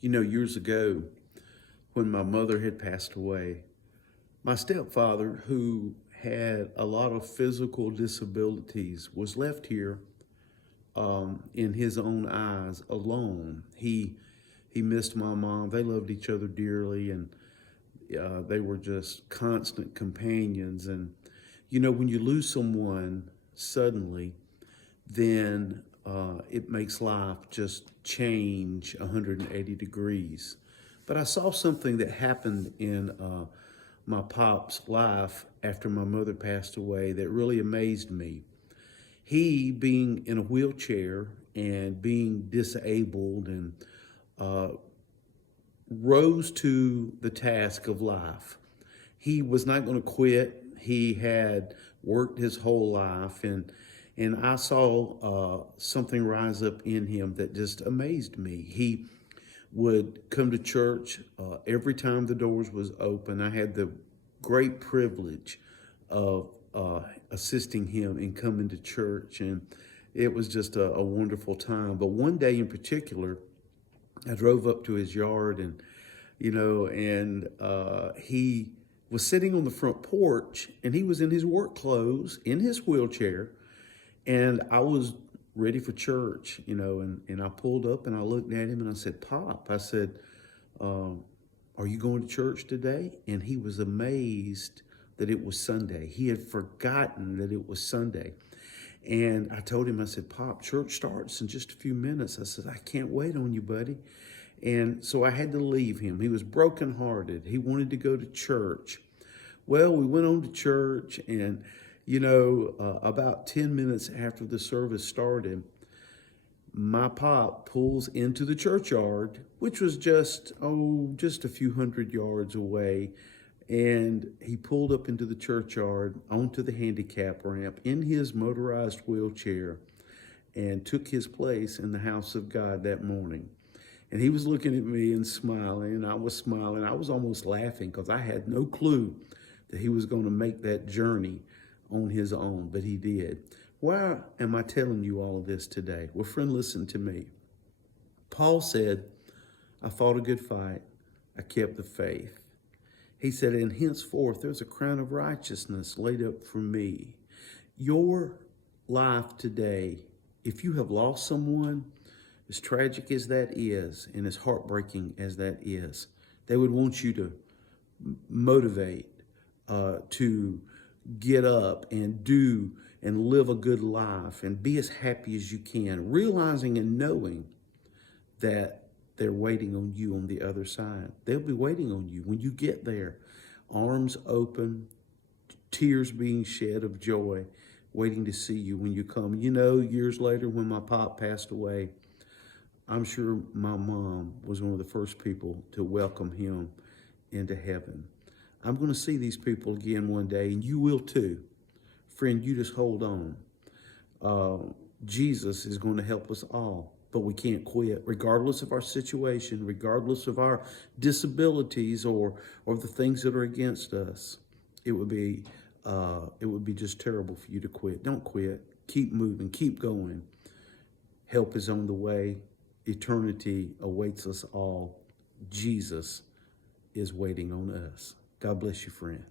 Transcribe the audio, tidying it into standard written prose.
You know, years ago, when my mother had passed away, my stepfather, who had a lot of physical disabilities, was left here in his own eyes alone. He missed my mom. They loved each other dearly, and they were just constant companions. And you know, when you lose someone suddenly, then it makes life just change 180 degrees. But I saw something that happened in my pop's life after my mother passed away that really amazed me. He, being in a wheelchair and being disabled, and uh, rose to the task of life. He was not going to quit. He had worked his whole life, and I saw something rise up in him that just amazed me. He would come to church every time the doors was open. I had the great privilege of assisting him in coming to church, and it was just a wonderful time. But one day in particular, I drove up to his yard, and he was sitting on the front porch, and he was in his work clothes, in his wheelchair, and I was ready for church, and I pulled up and I looked at him and I said, "Pop," I said, "Are you going to church today?" And he was amazed that it was Sunday. He had forgotten that it was Sunday. And I told him, I said, "Pop, church starts in just a few minutes." I said, "I can't wait on you, buddy." And so I had to leave him. He was brokenhearted. He wanted to go to church. Well, we went on to church, and about 10 minutes after the service started, my pop pulls into the churchyard, which was just a few hundred yards away. And he pulled up into the churchyard onto the handicap ramp in his motorized wheelchair and took his place in the house of God that morning. And he was looking at me and smiling, and I was smiling. I was almost laughing because I had no clue that he was going to make that journey on his own, but he did. Why am I telling you all of this today? Well, friend, listen to me. Paul said, "I fought a good fight. I kept the faith." He said, "And henceforth there's a crown of righteousness laid up for me." Your life today, if you have lost someone, as tragic as that is, and as heartbreaking as that is, they would want you to motivate, to get up and do and live a good life and be as happy as you can, realizing and knowing that they're waiting on you on the other side. They'll be waiting on you when you get there, arms open, tears being shed of joy, waiting to see you when you come. Years later when my pop passed away, I'm sure my mom was one of the first people to welcome him into heaven. I'm going to see these people again one day, and you will too. Friend, you just hold on. Jesus is going to help us all, but we can't quit, regardless of our situation, regardless of our disabilities or the things that are against us. It would be just terrible for you to quit. Don't quit. Keep moving. Keep going. Help is on the way. Eternity awaits us all. Jesus is waiting on us. God bless you, friend.